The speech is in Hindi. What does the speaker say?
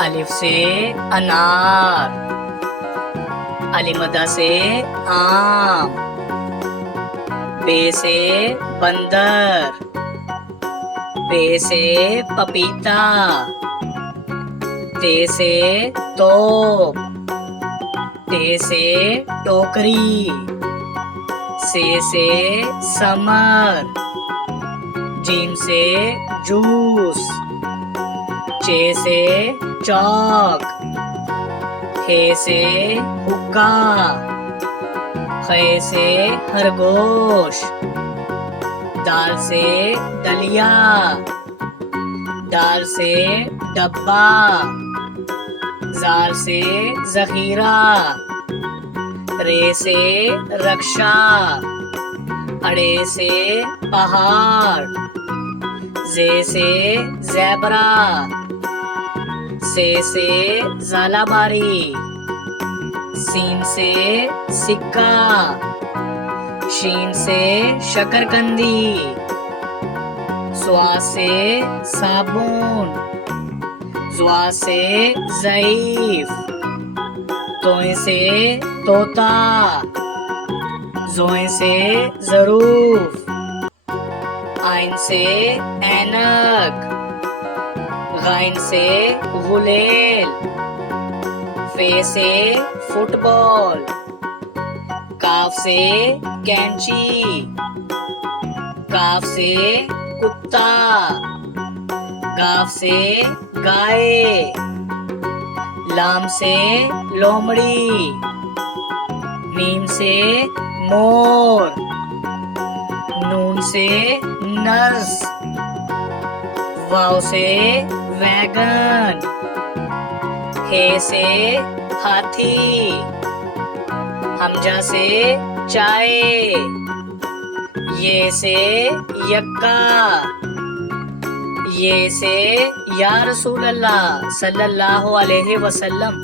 अलिफ से अनार, अलिमदा से आम, बे से बंदर, पे से पपीता, ते से तोप, टे से टोकरी, से समर, जीम से जूस, चे से चौक, हे से हुक्का, खे से खरगोश, दाल से दलिया, दाल से डब्बा, जार से जखीरा, रे से रक्षा, अड़े से पहाड़, जे से ज़ेबरा, से ज़ालाबारी, सीन से सिक्का, शीन से शकरकंदी, स्वा से साबुन, ज़्वा से ज़ईफ, तोय से तोता, ज़ोय से ज़रूफ, आइन से ऐनक, गाइन से गुलेल, फे से फुटबॉल, काफ से कैंची, काफ से कुत्ता, गाफ से गाय, लाम से लोमड़ी, मीम से मोर, नून से नर्स, वाव से वैगन, हे से हाथी, हमजा से चाय, ये से यक्का, ये से या रसूल अल्लाह सल्लल्लाहु अलैहि वसल्लम।